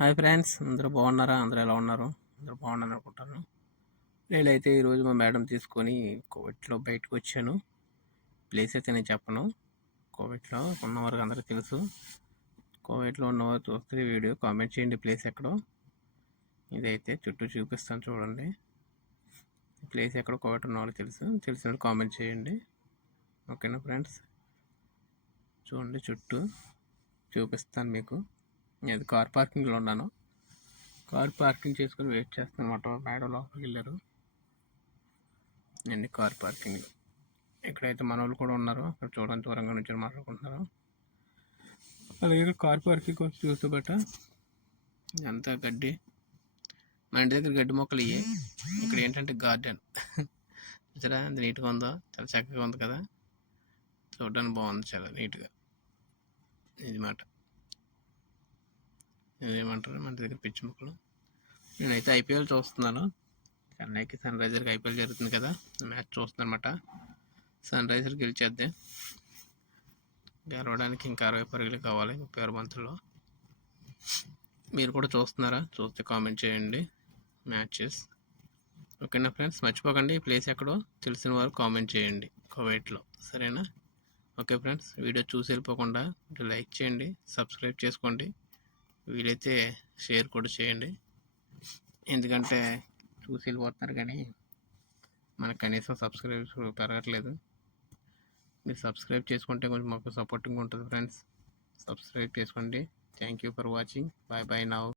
Hi friends, అందరూ బాగున్నారా? అందరూ ఎలా ఉన్నారు? అందరూ బాగున్నాను అనుకుంటాను. నేనైతే ఈరోజు మా మేడం తీసుకొని కోవిడ్లో బయటకు వచ్చాను. ప్లేస్ అయితే నేను చెప్పను. కోవిడ్లో ఉన్నవారికి అందరికీ తెలుసు. కోవిడ్లో ఉన్నవారు చూస్తే వీడియో కామెంట్ చేయండి ప్లేస్ ఎక్కడో. ఇదైతే చుట్టూ చూపిస్తాను చూడండి. ప్లేస్ ఎక్కడో కోవిడ్ ఉన్నవాళ్ళు తెలిసిన కామెంట్ చేయండి. ఓకేనా ఫ్రెండ్స్? చూడండి, చుట్టూ చూపిస్తాను మీకు. నేను కార్ పార్కింగ్లో ఉన్నాను. కార్ పార్కింగ్ చేసుకుని వెయిట్ చేస్తాను అనమాట. మేడం లోపలికి వెళ్ళారు. అండి కార్ పార్కింగ్ ఇక్కడైతే మన వాళ్ళు కూడా ఉన్నారు. అక్కడ చూడడానికి దూరంగా నుంచి మాట్లాడుకుంటున్నారు. అలాగే కార్ పార్కింగ్ వచ్చి చూస్తే బట్ట అంతా గడ్డి. మా ఇంటి దగ్గర గడ్డి మొక్కలు ఇవి. ఇక్కడ ఏంటంటే గార్డెన్ చూసారా ఎంత నీట్గా ఉందో, చాలా చక్కగా ఉంది కదా. చూడడానికి బాగుంది, చాలా నీట్గా. ఇది మాట ఇదేమంటారు మన దగ్గర పిచ్చి మొక్కలు. నేనైతే ఐపీఎల్ చూస్తున్నాను. చెన్నైకి సన్ రైజర్కి ఐపీఎల్ జరుగుతుంది కదా, మ్యాచ్ చూస్తున్నాను అనమాట. సన్ రైజర్ గెలిచేద్దే. గెలవడానికి ఇంకా 60 పరుగులు కావాలి 36 బంతుల్లో. మీరు కూడా చూస్తున్నారా? చూస్తే కామెంట్ చేయండి మ్యాచెస్. ఓకేనా ఫ్రెండ్స్? మర్చిపోకండి ప్లేస్ ఎక్కడో తెలిసిన వారు కామెంట్ చేయండి కోవేట్లో, సరేనా? ఓకే ఫ్రెండ్స్, వీడియో చూసి వెళ్ళిపోకుండా లైక్ చేయండి, సబ్స్క్రైబ్ చేసుకోండి, వీలైతే షేర్ కూడా చేయండి. ఎందుకంటే చూసి వెళ్ళిపోతున్నారు కానీ మనకు కనీసం సబ్స్క్రైబర్స్ పెరగట్లేదు. మీరు సబ్స్క్రైబ్ చేసుకుంటే కొంచెం మాకు సపోర్టింగ్ ఉంటుంది ఫ్రెండ్స్. సబ్స్క్రైబ్ చేసుకోండి. Thank you for watching. Bye bye now.